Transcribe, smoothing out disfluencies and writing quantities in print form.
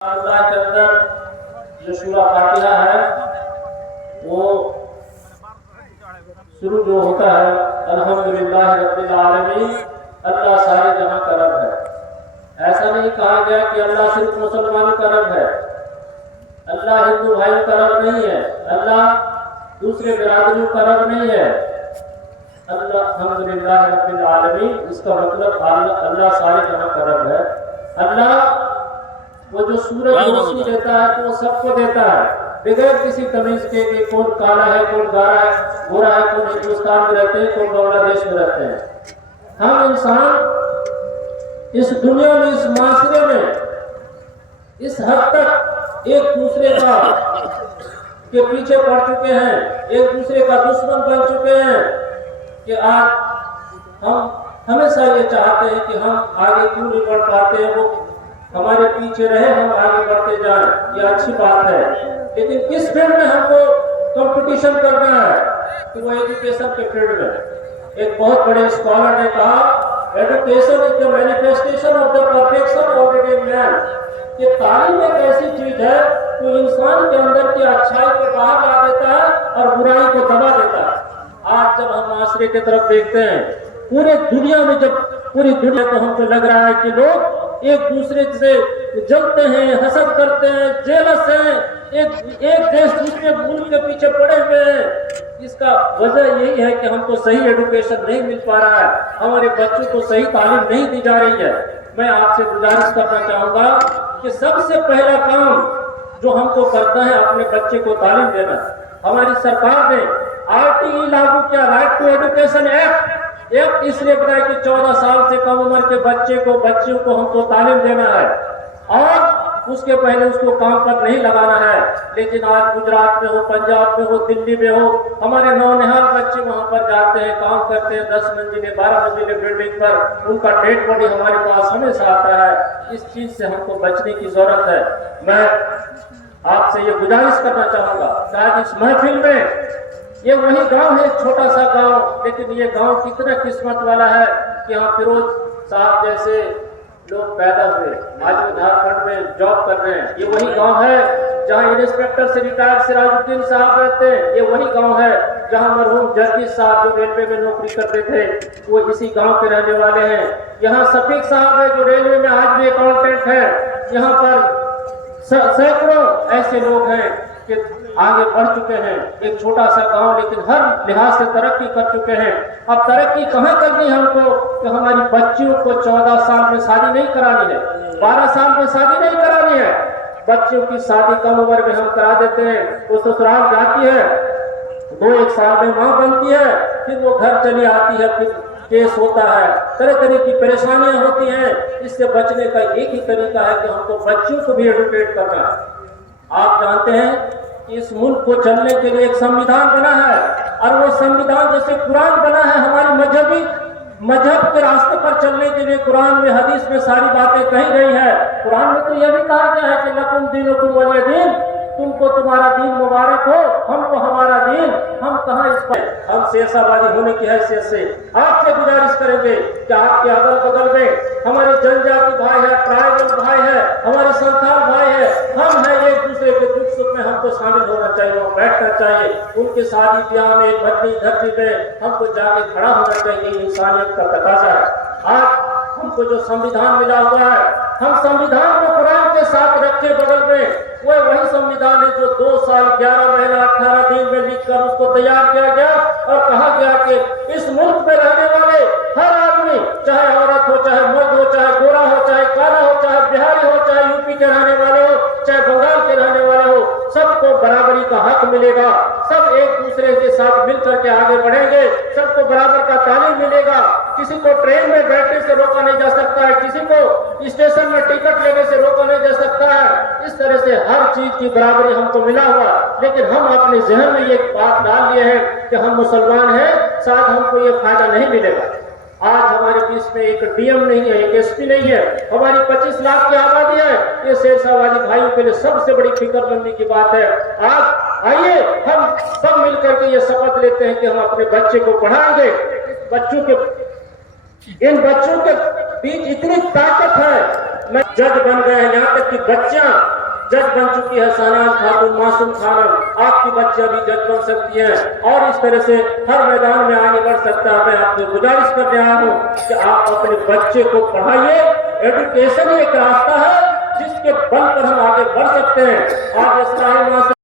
अल्लाह के अंदर जो सूरा फातिहा है वो शुरू जो होता है अल्हम्दुलिल्लाह रब्बिल आलमीन, अल्लाह सारे जहां का रब है। ऐसा नहीं कहा गया कि अल्लाह सिर्फ मुसलमानों का रब है, अल्लाह हिंदू भाइयों का रब नहीं है, अल्लाह दूसरे बिरादरियों का रब नहीं है। अल्लाह अल्हम्दुलिल्लाह रब्बिल आलमीन, इसका मतलब अल्लाह सारे जहां का रब है। अल्लाह वो जो सूरज रोशनी देता है तो वो सबको देता है बगैर किसी तमीज के कि कौन काला है, कौन गोरा है, कौन हिंदुस्तान में रहते हैं, कौन बांग्लादेश में रहते हैं। हम इंसान इस दुनिया में, इस माशरे में इस हद तक एक दूसरे का के पीछे पड़ चुके हैं, एक दूसरे का दुश्मन बन चुके हैं कि आज हम हमेशा ये चाहते हैं कि हम आगे क्यों नहीं बढ़ पाते हैं, वो हमारे पीछे रहे, हम आगे बढ़ते जाएं। ये अच्छी बात है, लेकिन किस फील्ड में हमको कंपटीशन करना है कि वो एजुकेशन के फील्ड में। एक बहुत बड़े स्कॉलर ने कहा education is the manifestation of the perfection already in man. ये तालीम एक ऐसी चीज है जो इंसान के अंदर की अच्छाई को बाहर ला देता है और बुराई को दबा देता है। आज जब हम माशरे की तरफ देखते हैं, पूरे दुनिया में जब पूरी दुनिया, तो हमको लग रहा है कि लोग एक दूसरे से जलते हैं, हसद करते हैं, जेलस हैं, एक देश दूसरे मुल्क के पीछे पड़े हुए हैं। इसका वजह यही है कि हमको सही एजुकेशन नहीं मिल पा रहा है, हमारे बच्चों को सही तालीम नहीं दी जा रही है। मैं आपसे गुजारिश करना चाहूंगा कि सबसे पहला काम जो हमको करना है अपने बच्चे को तालीम देना। हमारी सरकार ने RTE लागू किया, राइट टू एजुकेशन एक्ट इसलिए बताया कि 14 साल से कम उम्र के बच्चियों को हमको तालीम देना है और उसके पहले उसको काम पर नहीं लगाना है। लेकिन आज गुजरात में हो, पंजाब में हो, दिल्ली में हो, हमारे नौनिहाल बच्चे वहां पर जाते हैं, काम करते हैं, 10 मंजिले 12 मंजिले बिल्डिंग पर, उनका डेड बॉडी हमारे पास हमेशा आता है। इस चीज से हमको बचने की जरूरत है। मैं आपसे ये गुजारिश करना चाहूंगा, शायद इस महफिल में ये वही गांव है, एक छोटा सा गांव, लेकिन ये गांव कितना किस्मत वाला है कि यहाँ फिरोज साहब जैसे लोग पैदा हुए, आज वो झारखंड में जॉब कर रहे हैं। ये वही गांव है जहाँ इंस्पेक्टर से रिटायर्ड सिराजुद्दीन साहब रहते हैं। ये वही गांव है जहाँ मरहूम जगदीश साहब जो रेलवे में नौकरी करते थे, वो इसी गांव के रहने वाले हैं। यहाँ शफीक साहब है जो रेलवे में आज भी अकाउंटेंट है। यहाँ पर सैकड़ों ऐसे लोग हैं कि आगे बढ़ चुके हैं। एक छोटा सा गांव लेकिन हर लिहाज से तरक्की कर चुके हैं। अब तरक्की कहाँ करनी है हमको कि हमारी बच्चियों को 14 साल में शादी नहीं करानी है, 12 साल में शादी नहीं करानी है। बच्चियों की शादी कम उम्र में हम करा देते हैं, वो ससुराल जाती है, 2-1 साल में माँ बनती है, फिर वो घर चली आती है, फिर केस होता है, तरह तरह की परेशानियां होती हैं। इससे बचने का एक ही तरीका है कि हमको बच्चियों को भी एजुकेट करना है। आप जानते हैं इस मुल्क को चलने के लिए एक संविधान बना है और वो संविधान जैसे कुरान बना है, हमारी मजहब के रास्ते पर चलने के लिए कुरान में, हदीस में सारी बातें कही गई है। कुरान में तो यह भी कहा गया है कि लकुम दीनुकुम वलिय दीन, तुमको तुम्हारा दीन मुबारक हो, हमको हमारा दीन। हम कहाँ इस पर हम शेरशाहबादी होने की हैसियत से आपसे गुजारिश करेंगे कि आपके अगल बगल में हमारे जनजाति भाई है, ट्राइबल भाई है, हमारे संथाल भाई है, हम हैं, एक दूसरे के दुख सुख में हमको शामिल होना चाहिए, बैठना चाहिए। उनके शादी ब्याह में, भर्ती धरती में हमको जाके खड़ा होना चाहिए। इंसानियत का तकाजा है। आज हमको जो संविधान मिला हुआ है, हम संविधान को कुरान के साथ रखे बगल में, वो वही संविधान है जो 2 साल 11 महीना 18 दिन में लिखकर उसको तैयार किया गया और कहा गया कि इस मुल्क में रहने वाले हर आदमी, चाहे औरत हो, चाहे मर्द हो, चाहे गोरा हो, चाहे काला हो, चाहे बिहारी हो, चाहे यूपी के रहने वाले हो, चाहे बंगाल के रहने वाले हो, सबको बराबरी का हक मिलेगा। सब एक दूसरे के साथ मिलकर के आगे बढ़ेंगे, सबको बराबर का तालीम मिलेगा। किसी को ट्रेन में बैठने से रोका नहीं जा सकता है, किसी को स्टेशन में टिकट लेने से रोका नहीं जा सकता है। इस तरह से हर चीज की बराबरी हमको मिला हुआ, लेकिन हम अपने जहन में ये बात डाल लिए हैं कि हम मुसलमान हैं, शायद हमको ये फायदा नहीं मिलेगा। आज हमारे बीच में एक DM नहीं है, एक SP नहीं है, हमारी 25 लाख की आबादी है। ये शेरशाहबादी भाइयों के लिए सबसे बड़ी फिक्रमंदी की बात है। आज आइए हम सब मिलकर के ये शपथ लेते हैं कि हम अपने बच्चे को पढ़ाएंगे। इन बच्चों के बीच इतनी ताकत है मैं जज बन गए हैं, यहाँ तक कि बच्चियां जज बन चुकी है। शहनाज खातून, मासूम खानम, आपकी बच्चियां भी जज बन सकती हैं और इस तरह से हर मैदान में आगे बढ़ सकता है। मैं आपसे गुजारिश कर रहा हूँ कि आप अपने बच्चे को पढ़ाइए। एजुकेशन एक रास्ता है जिसके बल पर हम आगे बढ़ सकते हैं। आज इस्लाही